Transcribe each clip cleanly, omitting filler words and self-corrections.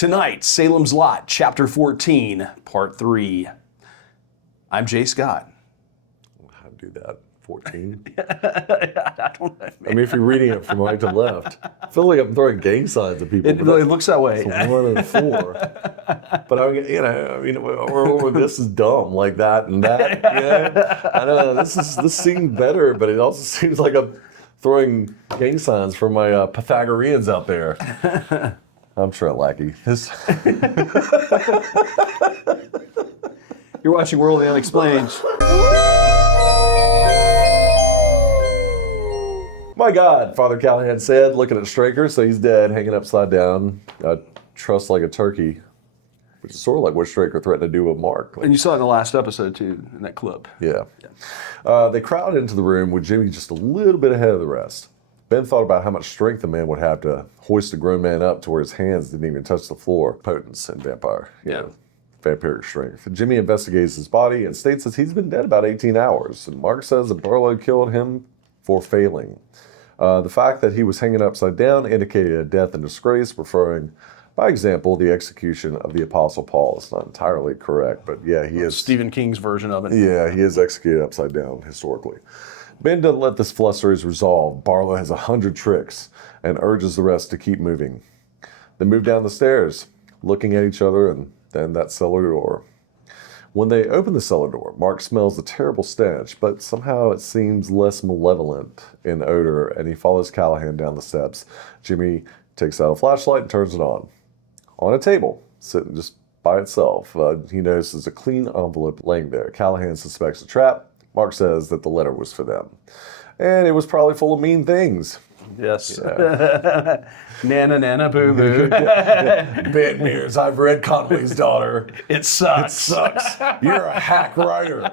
Tonight, Salem's Lot, Chapter 14, Part 3. I'm Jay Scott. How to do that? 14? I don't know. I mean, if you're reading it from right to left, I feel like I'm throwing gang signs at people. It really looks that way. It's 1 and 4. But or this is dumb, like that and that. I know this seems better, but it also seems like I'm throwing gang signs for my Pythagoreans out there. I'm Trent Lackey. You're watching World of the Unexplained. My God, Father Callahan said, looking at Straker, so he's dead, hanging upside down, trussed like a turkey, which is sort of like what Straker threatened to do with Mark. And you saw it in the last episode, too, in that clip. Yeah. They crowd into the room with Jimmy just a little bit ahead of the rest. Ben thought about how much strength a man would have to hoist a grown man up to where his hands didn't even touch the floor. Potence and vampire. Vampiric strength. Jimmy investigates his body and states that he's been dead about 18 hours. And Mark says that Barlow killed him for failing. The fact that he was hanging upside down indicated a death in disgrace, referring, by example, the execution of the Apostle Paul. It's not entirely correct, but yeah, he is. Stephen King's version of it. Yeah, he is executed upside down, historically. Ben doesn't let this fluster his resolve. Barlow has 100 tricks and urges the rest to keep moving. They move down the stairs, looking at each other and then that cellar door. When they open the cellar door, Mark smells a terrible stench, but somehow it seems less malevolent in odor, and he follows Callahan down the steps. Jimmy takes out a flashlight and turns it on. On a table, sitting just by itself, he notices a clean envelope laying there. Callahan suspects a trap. Mark says that the letter was for them. And it was probably full of mean things. Yes. Yeah. Nana, nana, boo, boo. Ben Mears, I've read Connolly's Daughter. It sucks. It sucks. You're a hack writer.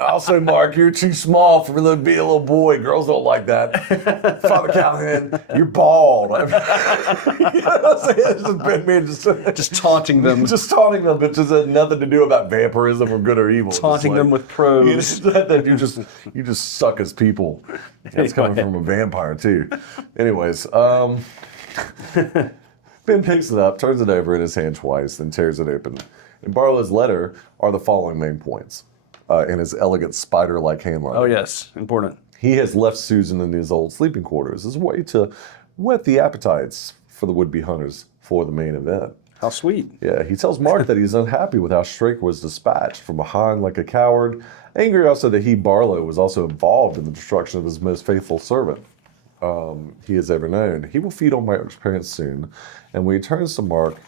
Also, Mark, you're too small for me to be a little boy. Girls don't like that. Father Callahan, you're bald. You know what I'm saying? It's just Ben Mears Just taunting them. Just taunting them, but just had nothing to do about vampirism or good or evil. Taunting them with prose. You just suck as people. That's coming from a vampire too. Anyways, Ben picks it up, turns it over in his hand twice, then tears it open. In Barlow's letter are the following main points in his elegant spider-like handwriting. Oh yes, important. He has left Susan in his old sleeping quarters as a way to whet the appetites for the would-be hunters for the main event. How sweet. Yeah, he tells Mark that he's unhappy with how Straker was dispatched from behind like a coward. Angry also that he, Barlow, was also involved in the destruction of his most faithful servant he has ever known. He will feed on Mark's parents soon, and when he turns to Mark,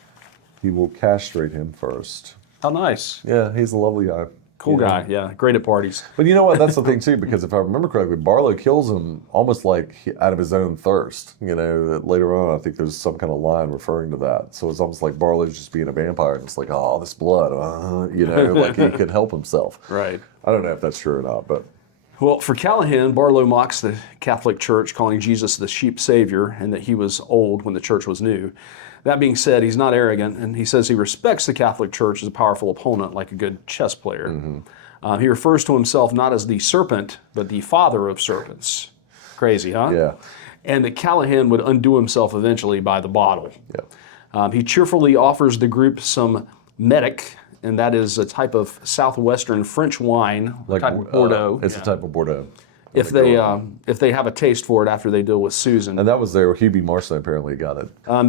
he will castrate him first. How nice. Yeah, he's a lovely guy. Cool guy, yeah. Great at parties. But you know what? That's the thing, too, because if I remember correctly, Barlow kills him almost like out of his own thirst. You know, that later on, I think there's some kind of line referring to that. So it's almost like Barlow's just being a vampire, and it's like, oh, this blood, like he could help himself. Right. I don't know if that's true or not, but... Well, for Callahan, Barlow mocks the Catholic Church, calling Jesus the sheep savior, and that he was old when the church was new. That being said, he's not arrogant, and he says he respects the Catholic Church as a powerful opponent, like a good chess player. Mm-hmm. He refers to himself not as the serpent, but the father of serpents. Crazy, huh? Yeah. And that Callahan would undo himself eventually by the bottle. Yeah. He cheerfully offers the group some medic, and that is a type of southwestern French wine, Like type of Bordeaux. It's a type of Bordeaux. If they have a taste for it after they deal with Susan. And that was there. Hubie Marston apparently got it.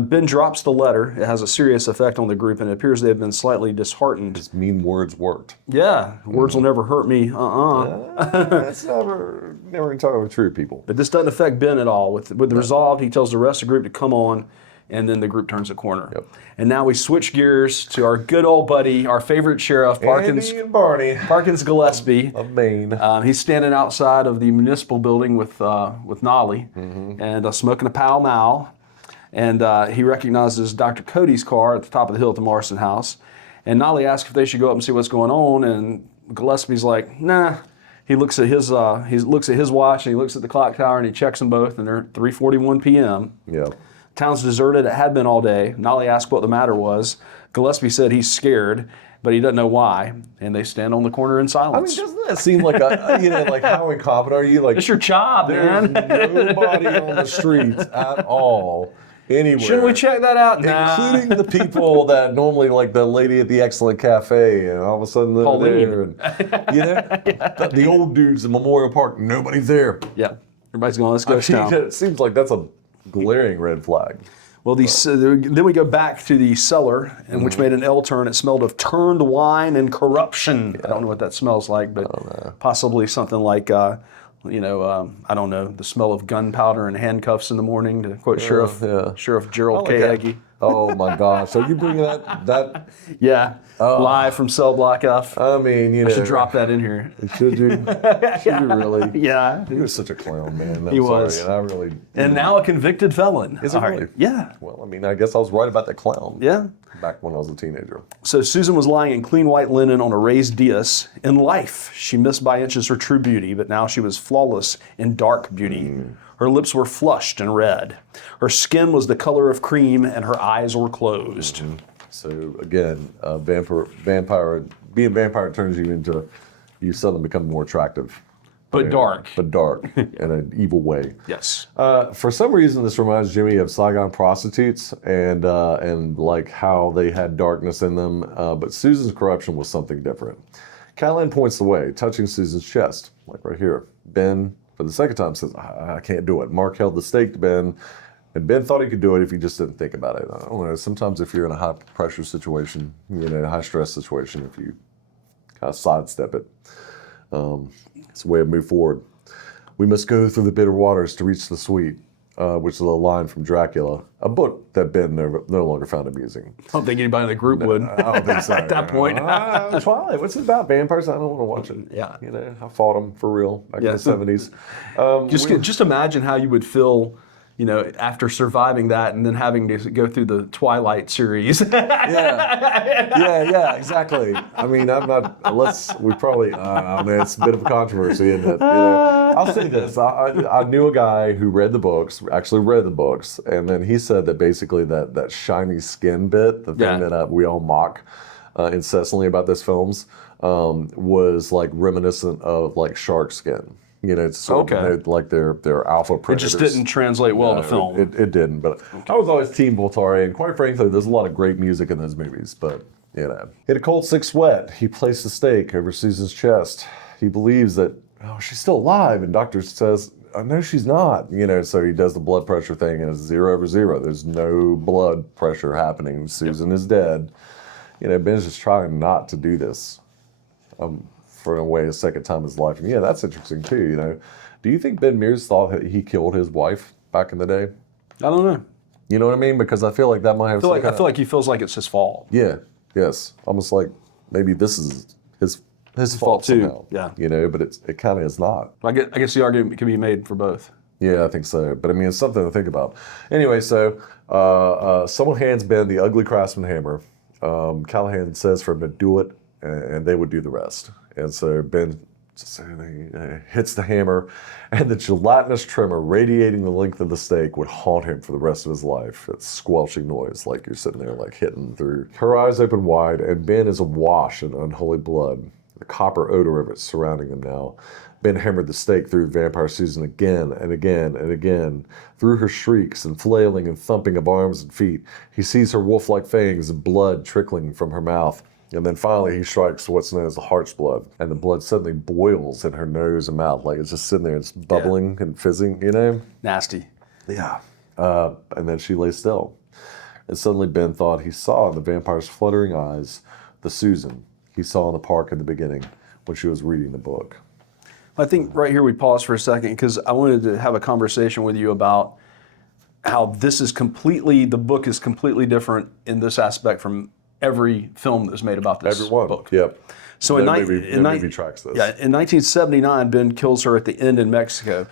Ben drops the letter. It has a serious effect on the group, and it appears they have been slightly disheartened. His mean words worked. Yeah, words will never hurt me. That's never entirely true, people. But this doesn't affect Ben at all. With the resolve, he tells the rest of the group to come on, and then the group turns a corner. Yep. And now we switch gears to our good old buddy, our favorite sheriff, Parkins, Andy and Barney Parkins Gillespie. of Maine. He's standing outside of the municipal building with Nolly and smoking a Pall Mall. And he recognizes Dr. Cody's car at the top of the hill at the Marston house. And Nolly asks if they should go up and see what's going on. And Gillespie's like, nah. He looks at his watch and he looks at the clock tower and he checks them both, and they're 3:41 p.m. Yeah. Town's deserted. It had been all day. Nolly asked what the matter was. Gillespie said he's scared, but he doesn't know why. And they stand on the corner in silence. I mean, doesn't that seem like like how incompetent are you? Like, it's your job, there's man. nobody on the streets at all. anywhere. Shouldn't we check that out? Including the people that normally, like the lady at the Excellent Cafe, and all of a sudden they're Pauline. there. And, you know, the old dudes in Memorial Park, nobody's there. Yeah. Everybody's going, let's go down. It seems like that's a glaring red flag. Well, then we go back to the cellar, in which made an L turn. It smelled of turned wine and corruption. Yeah. I don't know what that smells like, but possibly something like, I don't know, the smell of gunpowder and handcuffs in the morning, to quote Sheriff Gerald K. Eggy. Oh my gosh! So you bring that? Yeah, live from Cell Block F. I mean, you know, I should drop that in here. Should you? Should you really? Yeah, he was such a clown, man. He was, and I really. And now a convicted felon. Is he really? Yeah. Well, I mean, I guess I was right about that clown. Yeah. Back when I was a teenager. So Susan was lying in clean white linen on a raised dais. In life, she missed by inches her true beauty, but now she was flawless in dark beauty. Her lips were flushed and red. Her skin was the color of cream, and her eyes were closed. So again, being a vampire turns you into, you suddenly become more attractive. But dark. But dark, in an evil way. Yes. For some reason, this reminds Jimmy of Saigon prostitutes and like how they had darkness in them. But Susan's corruption was something different. Callidyr points the way, touching Susan's chest, like right here. Ben, for the second time, says, I can't do it. Mark held the stake to Ben, and Ben thought he could do it if he just didn't think about it. I don't know, sometimes if you're in a high-pressure situation, a high-stress situation, if you kind of sidestep it, it's a way to move forward. We must go through the bitter waters to reach the sweet, which is a line from Dracula, a book that Ben no longer found amusing. I don't think anybody in the group would. I don't think so. At that point. Twilight, what's it about? Vampires? I don't want to watch it. Yeah. I fought them for real back in the 70s. Just imagine how you would feel, after surviving that and then having to go through the Twilight series. Yeah, exactly. I mean, it's a bit of a controversy, isn't it? I'll say this. I knew a guy who actually read the books, and then he said that basically that shiny skin bit, the thing that we all mock incessantly about these films, was like reminiscent of like shark skin. It's sort of like they're alpha predators. It just didn't translate well to film. It didn't, but I was always Team Voltari, and quite frankly, there's a lot of great music in those movies, but, Hit a cold, sick sweat. He placed the stake over Susan's chest. He believes that, she's still alive, and doctor says, no, she's not. So he does the blood pressure thing, and it's 0/0. There's no blood pressure happening. Susan is dead. Ben's just trying not to do this. For in a way, a second time in his life. And that's interesting too, Do you think Ben Mears thought that he killed his wife back in the day? I don't know. You know what I mean? Because I feel like that might have I feel like he feels like it's his fault. Yeah, yes. Almost like maybe this is his fault too. Somehow, yeah. But it kind of is not. I guess the argument can be made for both. Yeah, I think so. But I mean, it's something to think about. Anyway, so someone hands Ben the ugly craftsman hammer. Callahan says for him to do it, and they would do the rest. And so Ben hits the hammer, and the gelatinous tremor radiating the length of the stake would haunt him for the rest of his life. That squelching noise, like you're sitting there like hitting through. Her eyes open wide, and Ben is awash in unholy blood. The copper odor of it surrounding him now. Ben hammered the stake through Vampire Susan again and again and again. Through her shrieks and flailing and thumping of arms and feet, he sees her wolf-like fangs and blood trickling from her mouth. And then finally he strikes what's known as the heart's blood. And the blood suddenly boils in her nose and mouth, like it's just sitting there, it's bubbling and fizzing, Nasty. Yeah. And then she lay still. And suddenly Ben thought he saw in the vampire's fluttering eyes the Susan he saw in the park in the beginning when she was reading the book. I think right here we pause for a second because I wanted to have a conversation with you about how the book is completely different in this aspect from every film that was made about this book. Yep. So no movie tracks this. Yeah, in 1979, Ben kills her at the end in Mexico.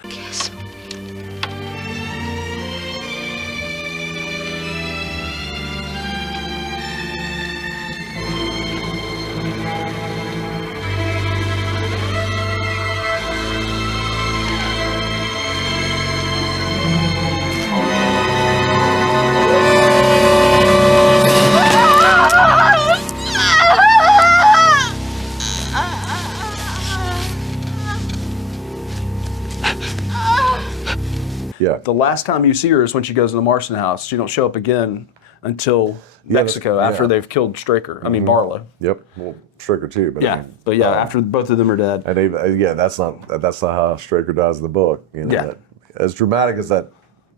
Yeah. The last time you see her is when she goes in the Marston house. She don't show up again until Mexico after they've killed Straker. I mean Barlow. Yep. Well, Straker too. But Yeah. After both of them are dead. And that's not how Straker dies in the book. You know, Yeah. as dramatic as that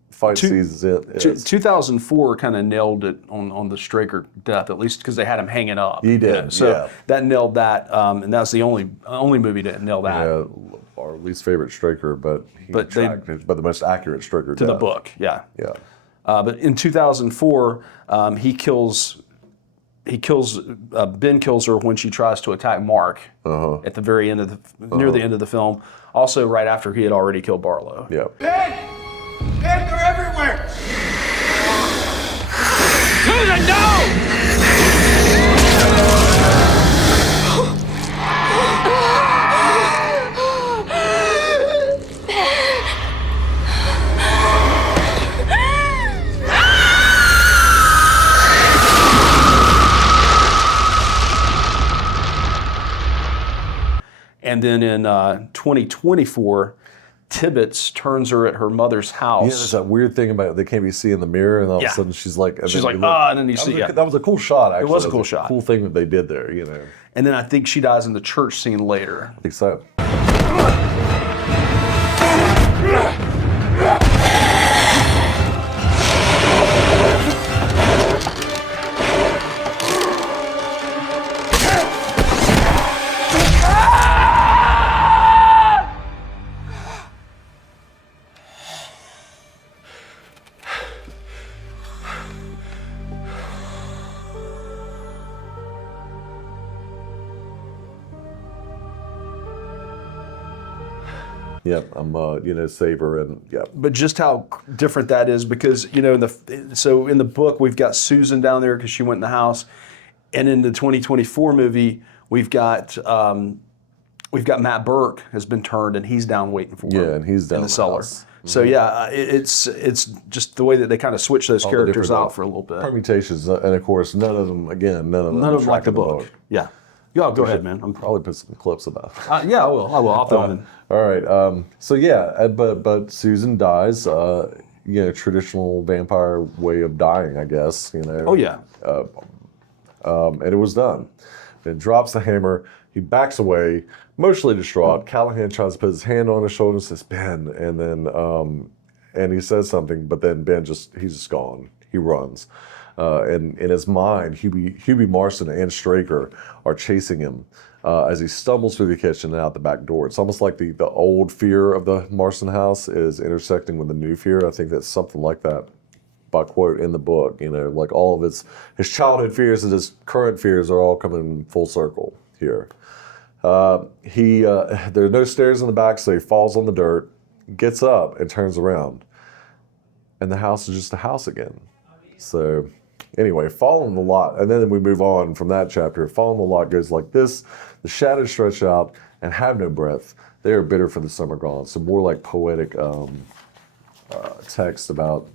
fight sees it is. 2004 kind of nailed it on the Straker death, at least because they had him hanging up. He did, So that nailed that, and that's the only movie to nail that. Yeah, our least favorite Straker, but the most accurate Straker to death. the book. Yeah. Yeah. But in 2004, Ben kills her when she tries to attack Mark at the very end of near the end of the film. Also, right after he had already killed Barlow. Yeah. Ben, they're everywhere! Susan, no! And then in 2024, Tibbets turns her at her mother's house. Yeah, there's that weird thing about they can't be seen in the mirror, and all of a sudden she's like, and then you see, that was a cool shot. Actually, it was a cool shot. Cool thing that they did there, you know. And then I think she dies in the church scene later. I think so. Yep, I'm save her and But just how different that is, because in the book we've got Susan down there because she went in the house, and in the 2024 movie we've got Matt Burke has been turned and he's down waiting for her. and he's down in the cellar. house. So it's just the way that they kind of switch those characters out for a little bit. Permutations, and of course none of them like the book. Yeah. Yeah, go ahead, man. I'm probably put some clips about it. yeah, I will. I'll throw them in. All right. But Susan dies. Traditional vampire way of dying, I guess. Oh yeah. And it was done. Then drops the hammer. He backs away, emotionally distraught. Callahan tries to put his hand on his shoulder and says, "Ben," and then and he says something, but then he's just gone. He runs. And in his mind, Hubie Marston and Straker are chasing him as he stumbles through the kitchen and out the back door. It's almost like the old fear of the Marston house is intersecting with the new fear. I think that's something like that by quote in the book. Like all of his childhood fears and his current fears are all coming full circle here. There are no stairs in the back, so he falls on the dirt, gets up, and turns around. And the house is just a house again. So anyway, following the lot, and then we move on from that chapter. Following the lot goes like this: the shadows stretch out and have no breath. They are bitter for the summer gone. So more like poetic text about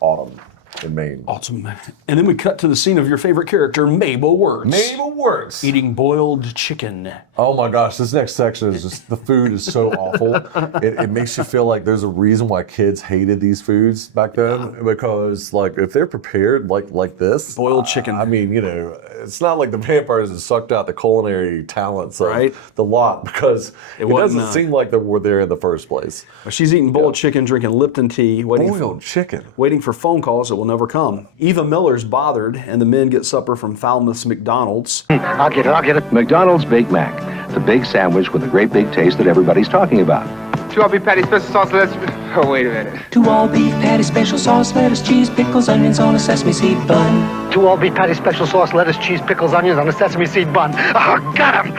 autumn in Maine. Autumn. And then we cut to the scene of your favorite character, Mabel Wirtz. Mabel Wirtz eating boiled chicken. Oh my gosh, this next section is just, the food is so awful. It makes you feel like there's a reason why kids hated these foods back then, because like if they're prepared like this. Boiled chicken. I mean, it's not like the vampires have sucked out the culinary talents of the lot, because it doesn't seem like they were there in the first place. She's eating boiled chicken, drinking Lipton tea, waiting for phone calls that will never come. Eva Miller's bothered, and the men get supper from Falmouth's McDonald's. I'll get it. McDonald's Big Mac. The big sandwich with a great big taste that everybody's talking about. 2 all-beef patty, special sauce, lettuce... Oh, wait a minute. 2 all-beef patty, special sauce, lettuce, cheese, pickles, onions on a sesame seed bun. 2 all-beef patty, special sauce, lettuce, cheese, pickles, onions on a sesame seed bun. Oh, got him!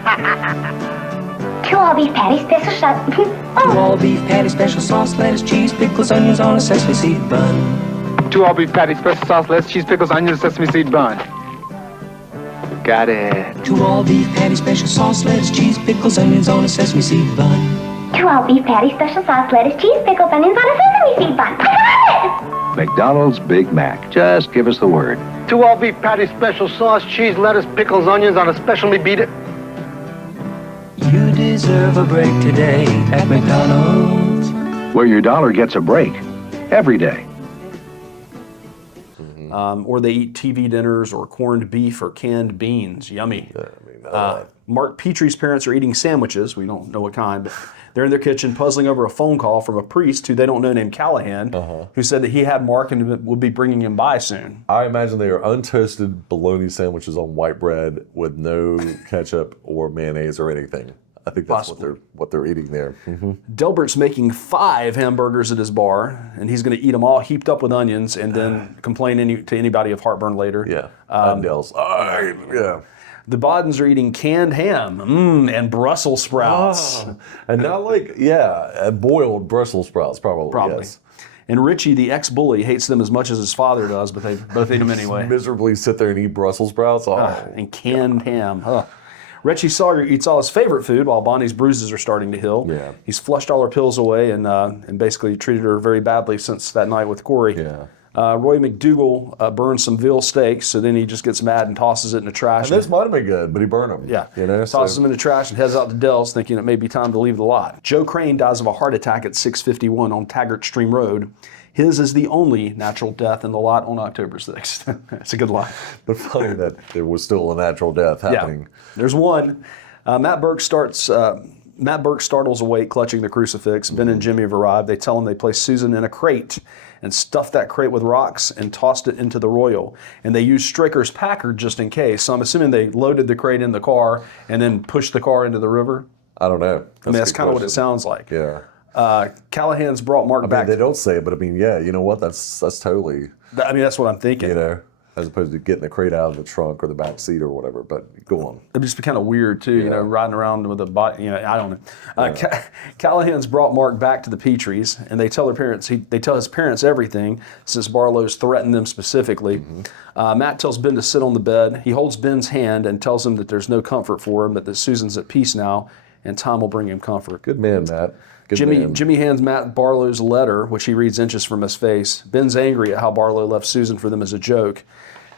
2 all-beef patty, special sauce... 2 all-beef patty, special sauce, lettuce, cheese, pickles, onions on a sesame seed bun. 2 all-beef patty, special sauce, lettuce, cheese, pickles, onions, sesame seed bun. Got it. 2 all-beef patty, special sauce, lettuce, cheese, pickles, onions on a sesame seed bun. 2 all-beef patty, special sauce, lettuce, cheese, pickles, onions on a sesame seed bun. I got it! McDonald's Big Mac. Just give us the word. 2 all-beef patty, special sauce, cheese, lettuce, pickles, onions on a specially beat it. You deserve a break today at McDonald's. where your dollar gets a break every day. Or they eat TV dinners or corned beef or canned beans. Yummy. Mark Petrie's parents are eating sandwiches. We don't know what kind, but they're in their kitchen puzzling over a phone call from a priest who they don't know named Callahan, who said that he had Mark and would be bringing him by soon. I imagine they are untoasted bologna sandwiches on white bread with no ketchup or mayonnaise or anything. I think that's what they're eating there. Delbert's making 5 hamburgers at his bar, and he's going to eat them all heaped up with onions and then complain to anybody of heartburn later. Yeah. Yeah. The Bodens are eating canned ham and Brussels sprouts. And not boiled Brussels sprouts, probably. Yes. And Richie, the ex-bully, hates them as much as his father does, but they both eat them anyway. Miserably sit there and eat Brussels sprouts. And canned ham. Richie Sawyer eats all his favorite food while Bonnie's bruises are starting to heal. Yeah. He's flushed all her pills away and basically treated her very badly since that night with Corey. Yeah. Roy McDougal burns some veal steaks, so then he just gets mad and tosses it in the trash. And this might have been good, but he burned them. Yeah. Tosses them in the trash and heads out to Dell's thinking it may be time to leave the lot. Joe Crane dies of a heart attack at 651 on Taggart Stream Road. His is the only natural death in the lot on October 6th. That's a good line. But funny that there was still a natural death happening. Yeah. There's one. Matt Burke startles awake, clutching the crucifix. Ben and Jimmy have arrived. They tell him they placed Susan in a crate and stuffed that crate with rocks and tossed it into the Royal. And they used Straker's Packard just in case. So I'm assuming they loaded the crate in the car and then pushed the car into the river. I don't know. That's kind of what it sounds like. Yeah. Callahan's brought Mark back. They don't say it, but you know what? That's totally. That's what I'm thinking. As opposed to getting the crate out of the trunk or the back seat or whatever. But go on. It'd just be kind of weird too, riding around with a body. I don't know. Callahan's brought Mark back to the Petries, and they tell his parents everything since Barlow's threatened them specifically. Matt tells Ben to sit on the bed. He holds Ben's hand and tells him that there's no comfort for him, but that Susan's at peace now, and time will bring him comfort. Good man, Matt. Jimmy hands Matt Barlow's letter, which he reads inches from his face. Ben's angry at how Barlow left Susan for them as a joke,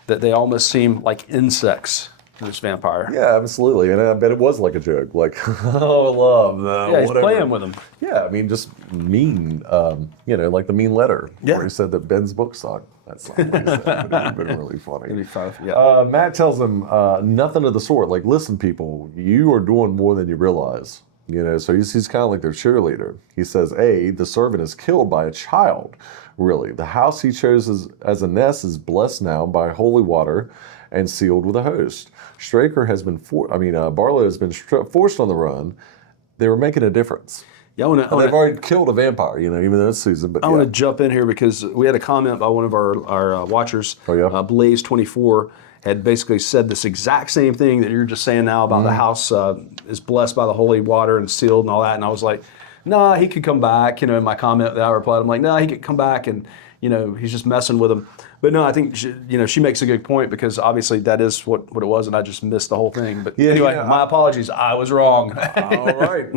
that they almost seem like insects to this vampire. Yeah, absolutely. And I bet it was like a joke. Like, love. He's playing with him. Yeah, just mean, like the mean letter. Yeah. Where he said that Ben's book sucked. That's not what he said, but it would have been really funny. It'd be fun. Yeah. Matt tells him nothing of the sort. Like, listen, people, you are doing more than you realize. So he's kind of like their cheerleader. He says, the servant is killed by a child. Really, the house he chose as a nest is blessed now by holy water and sealed with a host. Straker has been, Barlow has been forced on the run. They were making a difference. Yeah, they've already killed a vampire, even though it's Susan. But I want to jump in here because we had a comment by one of our watchers, Blaze24, had basically said this exact same thing that you're just saying now about the house is blessed by the holy water and sealed and all that. And I was like, nah, he could come back. In my comment that I replied, I'm like, nah, he could come back and, he's just messing with him. But no, I think, she makes a good point because obviously that is what it was and I just missed the whole thing. But anyway, my apologies. I was wrong. All right.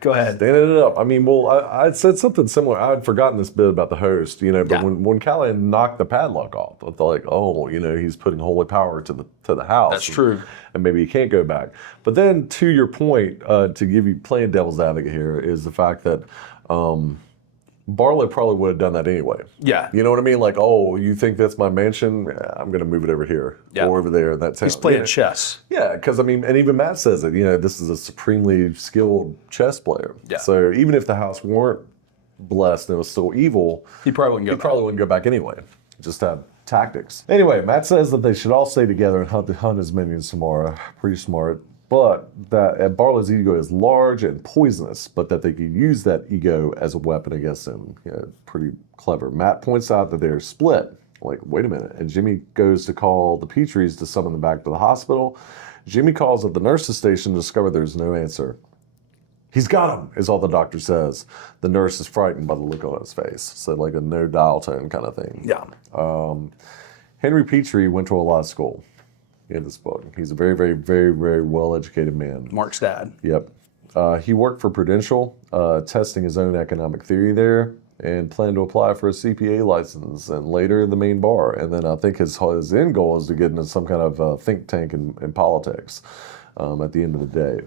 Go ahead. Standing it up. I said something similar. I had forgotten this bit about the host, but when Callahan knocked the padlock off, I thought he's putting holy power to the house. That's true. And maybe he can't go back. But then to your point, to give you playing devil's advocate here, is the fact that Barlow probably would have done that anyway. Yeah. You know what I mean? Like, you think that's my mansion? Yeah, I'm going to move it over here or over there in that town. He's playing chess. Yeah, because, and even Matt says it, this is a supremely skilled chess player. Yeah. So even if the house weren't blessed and it was still evil, he probably wouldn't go back anyway. Just have tactics. Anyway, Matt says that they should all stay together and hunt his minions tomorrow. Pretty smart. But that Barlow's ego is large and poisonous, but that they could use that ego as a weapon against him. Pretty clever. Matt points out that they're split. Like, wait a minute. And Jimmy goes to call the Petries to summon them back to the hospital. Jimmy calls at the nurse's station to discover there's no answer. He's got him, is all the doctor says. The nurse is frightened by the look on his face. So like a no dial tone kind of thing. Yeah. Henry Petrie went to a law school. In this book. He's a very, very, very, very well-educated man. Mark's dad. Yep. He worked for Prudential, testing his own economic theory there, and planned to apply for a CPA license and later the main bar. And then I think his end goal is to get into some kind of think tank in politics at the end of the day.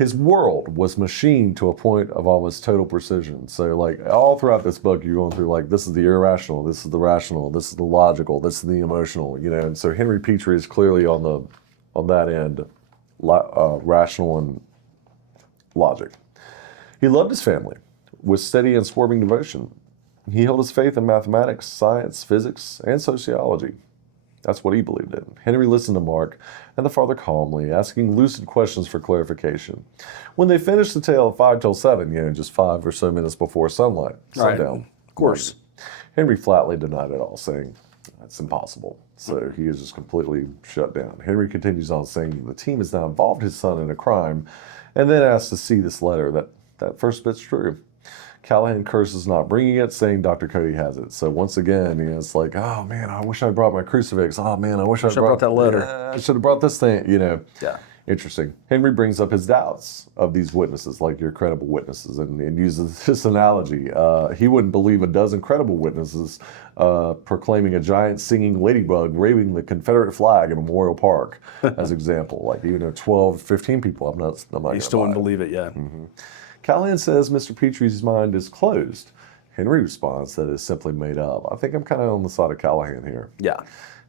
His world was machined to a point of almost total precision. So like all throughout this book, you're going through like, this is the irrational, this is the rational, this is the logical, this is the emotional, you know. And so Henry Petrie is clearly on that end, rational and logic. He loved his family with steady and swerving devotion. He held his faith in mathematics, science, physics, and sociology. That's what he believed in. Henry listened to Mark and the father calmly, asking lucid questions for clarification. When they finished the tale at 5 till 7, you know, just 5 or so minutes before sundown. Of course. Henry flatly denied it all, saying, that's impossible. So he is just completely shut down. Henry continues on saying the team has now involved his son in a crime and then asks to see this letter. That first bit's true. Callahan curses not bringing it, saying Dr. Cody has it. So once again, you know, it's like, oh man, I wish I brought my crucifix. Oh man, I wish I brought that letter. I should have brought this thing, you know. Yeah. Interesting. Henry brings up his doubts of these witnesses, like your credible witnesses, and uses this analogy. He wouldn't believe a dozen credible witnesses proclaiming a giant singing ladybug waving the Confederate flag in Memorial Park as example. Like even if 12, 15 people, I'm not You still wouldn't believe it, yeah. Mm-hmm. Callahan says Mr. Petrie's mind is closed. Henry responds that it's simply made up. I think I'm kind of on the side of Callahan here. Yeah.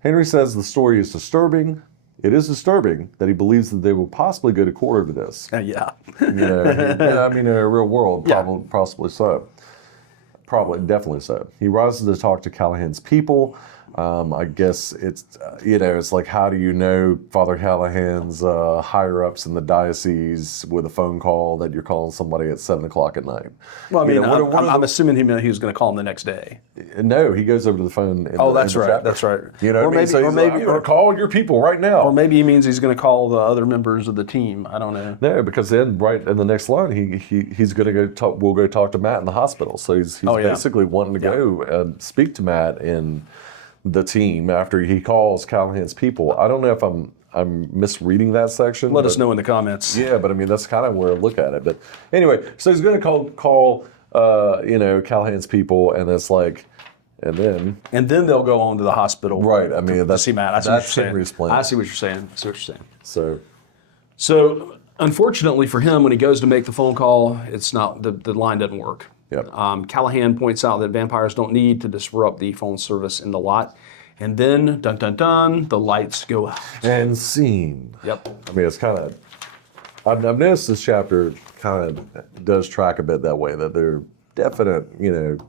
Henry says the story is disturbing. It is disturbing that he believes that they will possibly go to court over this. Yeah. You know, yeah, I mean, in a real world, Yeah. possibly so. Definitely so. He rises to talk to Callahan's people. I guess it's, you know, it's like, how do you know Father Callahan's higher ups in the diocese with a phone call that you're calling somebody at 7 o'clock at night? Well, I mean, You know, I'm assuming he was going to call him the next day. No, he goes over to the phone. That's right. That's right. You know, call your people right now. Or maybe he means he's going to call the other members of the team. I don't know. No, because then right in the next line, he's going to go talk. We'll go talk to Matt in the hospital. So he's basically wanting to go and speak to Matt and the team after he calls Callahan's people. I don't know if I'm misreading that section. Let us know in the comments. Yeah, but I mean that's kind of where I look at it. But anyway, so he's going to call you know, Callahan's people, and it's like, and then they'll go on to the hospital. Right. I mean, to see Matt. I see what you're saying. Henry's plan. I see what you're saying. So unfortunately for him, when he goes to make the phone call, it's not the line doesn't work. Yep. Callahan points out that vampires don't need to disrupt the phone service in the lot. And then, dun dun dun, the lights go out. And scene. Yep. I mean, it's kind of, I've noticed this chapter kind of does track a bit that way, that there are definite, you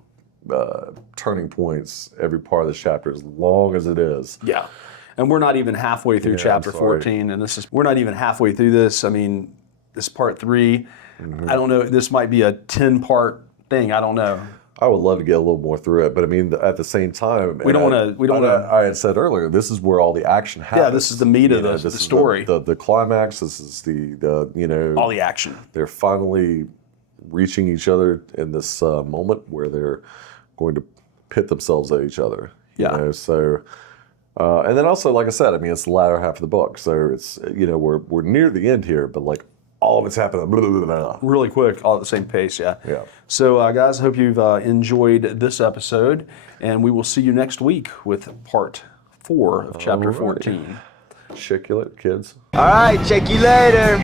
know, turning points every part of the chapter, as long as it is. Yeah. And we're not even halfway through chapter 14, and we're not even halfway through this. I mean, this is part 3. Mm-hmm. I don't know, this might be a 10-part thing, I don't know. I would love to get a little more through it, but I mean, at the same time, we don't want to. I had said earlier, this is where all the action happens. Yeah, this is the meat of the story. The climax. This is the you know, all the action. They're finally reaching each other in this moment where they're going to pit themselves at each other. You know, so. And then also, like I said, I mean, it's the latter half of the book, so it's, you know, we're near the end here, but like all of it's happening really quick, all at the same pace. Yeah. So, guys, I hope you've enjoyed this episode, and we will see you next week with part 4 of chapter 14. Check you later, kids. All right, check you later.